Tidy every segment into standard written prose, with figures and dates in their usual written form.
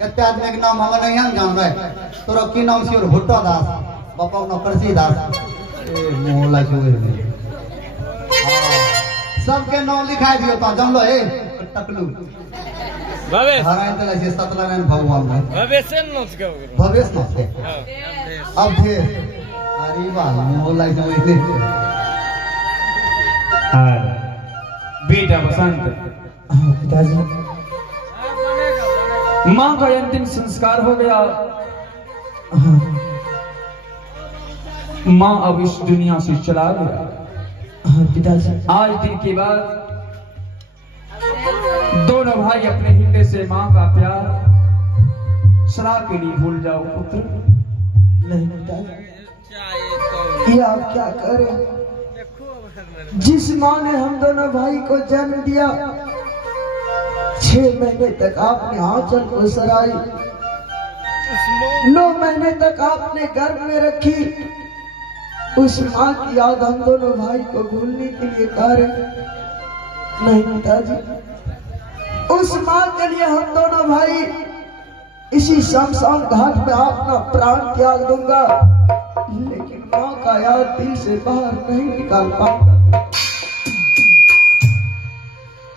कत्ते आदमी के नाम हम नहीं हम जान रहे तोरा की नाम छियो भुट्टा दास बापा नाम करसी दास ए मोहल्ला जोर में सबके नाम लिखा दियो ता जान लो ए टकलू भवेश हराइन तले से सत्यनारायण भगवान में भवेश नोच के भवेश न थे अब थे अरे वाह मोहल्ला जोर में और बेटा बसंत पिताजी माँ का अंतिम संस्कार हो गया। माँ अब इस दुनिया से चला गया। पिताजी आज दिन के बाद दोनों भाई अपने हृदय से माँ का प्यार सदा के लिए भूल जाओ पुत्र। नहीं पिताजी ये आप क्या करें? जिस माँ ने हम दोनों भाई को जन्म दिया 6 महीने तक आपने आंचल को सराई 9 महीने तक आपने गर्भ में रखी। उस माँ की याद हम दोनों भाई को भूलने के लिए कारण नहीं पिताजी। उस माँ के लिए हम दोनों भाई इसी शमशान घाट में अपना प्राण त्याग दूंगा लेकिन माँ का याद दिल से बाहर नहीं निकाल पाऊंगा।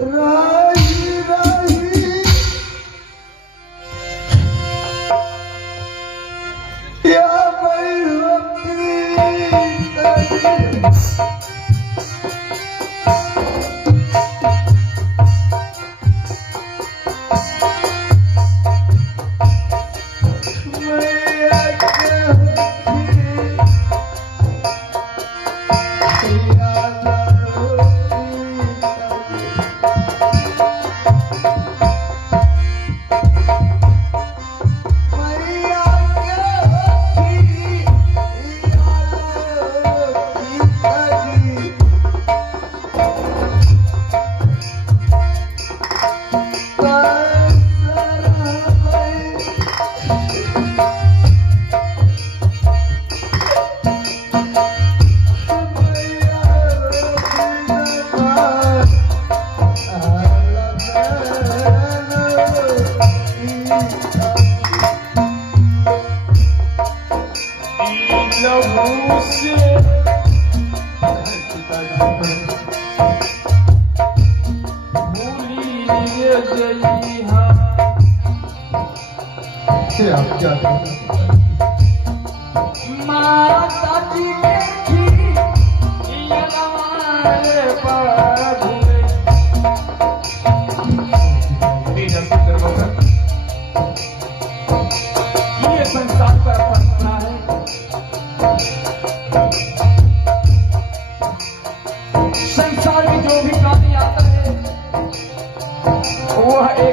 राही राही या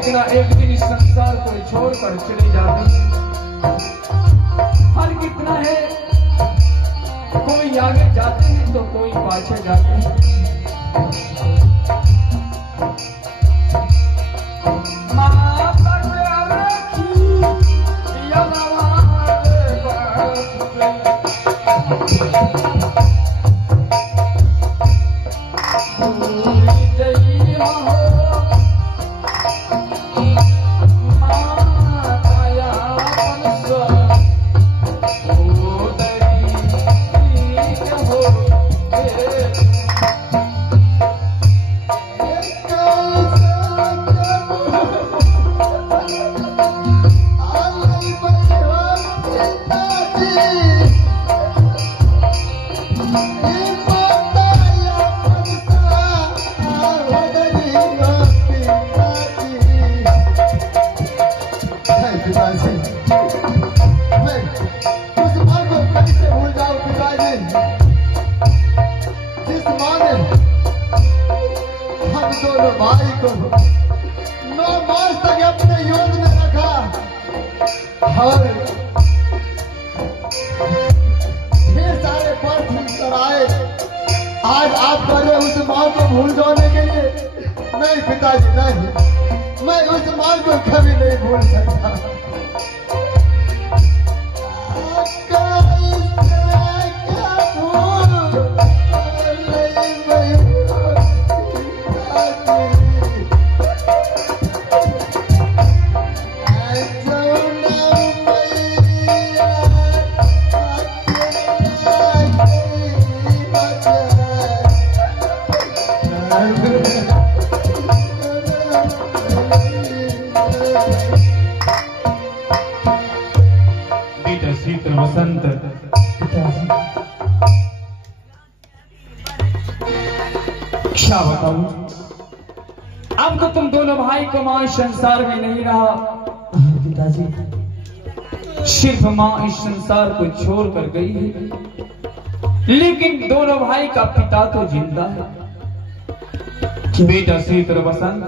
मैं एक दिन इस संसार को छोड़कर चले जाते हैं। फर्क इतना है कोई आगे जाते हैं तो कोई पाछे जाते हैं। भाई को 9 मास तक अपने योद में रखा और ढेर सारे पर्थ कराए। आज आप करे उस माँ को भूल जाने के लिए? नहीं पिताजी नहीं, मैं उस माँ को कभी नहीं भूल सकता। I बेटा शीतल वसंत, क्या बताऊं, अब तो तुम दोनों भाई को मां इस संसार में नहीं रहा। पिताजी, सिर्फ मां इस संसार को छोड़ कर गई है, लेकिन दोनों भाई का पिता तो जिंदा है। बेटा शीतल वसंत,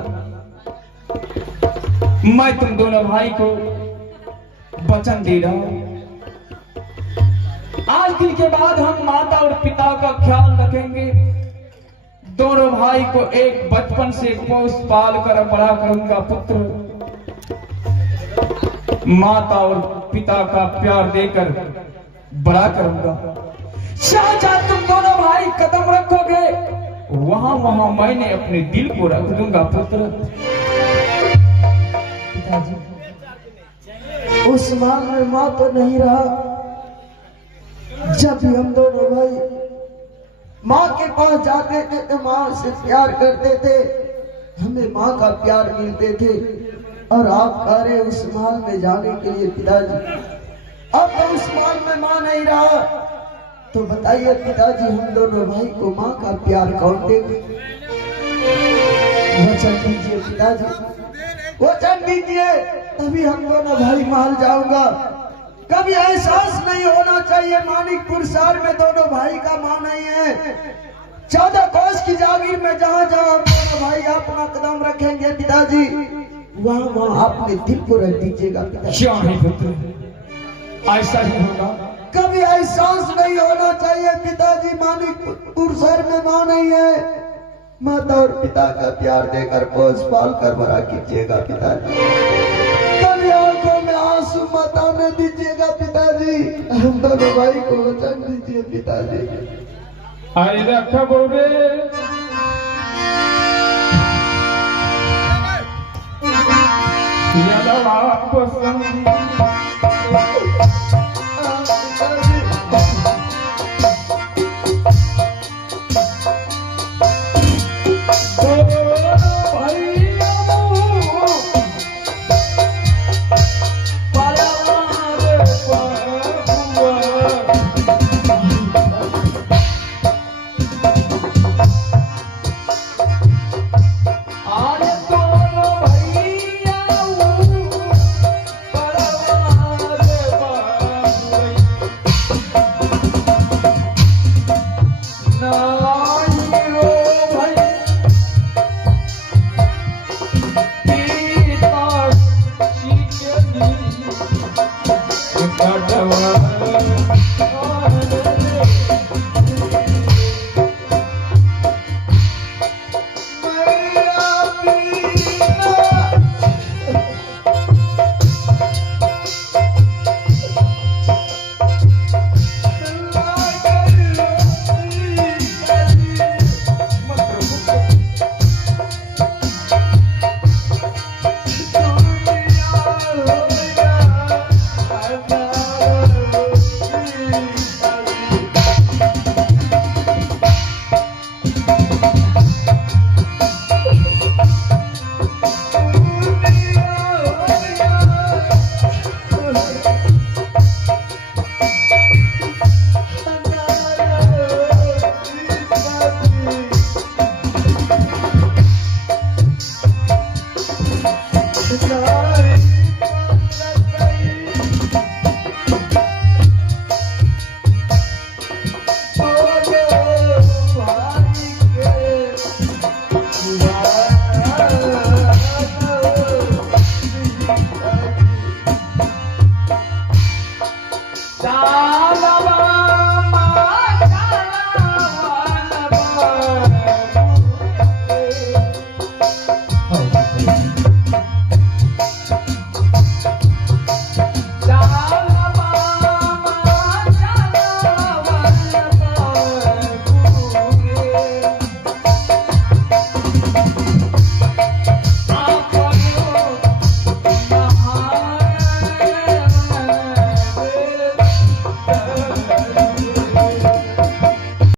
मैं तुम दोनों भाई को वचन दे रहा हूं, आज दिन के बाद हम माता और पिता का ख्याल रखेंगे। दोनों भाई को एक बचपन से पोस पाल कर बड़ा करूंगा पुत्र, माता और पिता का प्यार देकर बड़ा करूंगा। जहां तुम दोनों भाई कदम रखोगे, वहां वहां मैंने अपने दिल को रख दूंगा पुत्र। पिताजी, उस माल में मां तो नहीं रहा। जब भी हम दोनों भाई माँ के पास जाते थे तो माँ से प्यार करते थे, हमें माँ का प्यार मिलते थे। और आप कह रहे उस माल में जाने के लिए पिताजी, अब तो उस माल में माँ नहीं रहा, तो बताइए पिताजी, हम दोनों भाई को माँ का प्यार कौन देगा? वचन दीजिए पिताजी, वचन दीजिए, तभी हम दोनों भाई महल जाऊंगा। कभी एहसास नहीं होना चाहिए मानिकपुर शहर में दोनों भाई का मां नहीं है। 14 कोस की जागीर में जहां जहां हम दोनों भाई अपना कदम रखेंगे पिताजी, वहां वहां अपने दिल को रख दीजिएगा पिताजी। क्यों नहीं पुत्र, ऐसा ही होगा। कभी एहसास नहीं होना चाहिए पिताजी, मानिकपुर शहर में मां नहीं है। माता और पिता का प्यार देकर पोस पाल कर बड़ा कीजिएगा पिताजी। कभी आंखों में आंसू मत आने दीजिएगा पिताजी। हम दोनों भाई को वचन दीजिए पिताजी। अरे रखबो रे यदवा पसंद,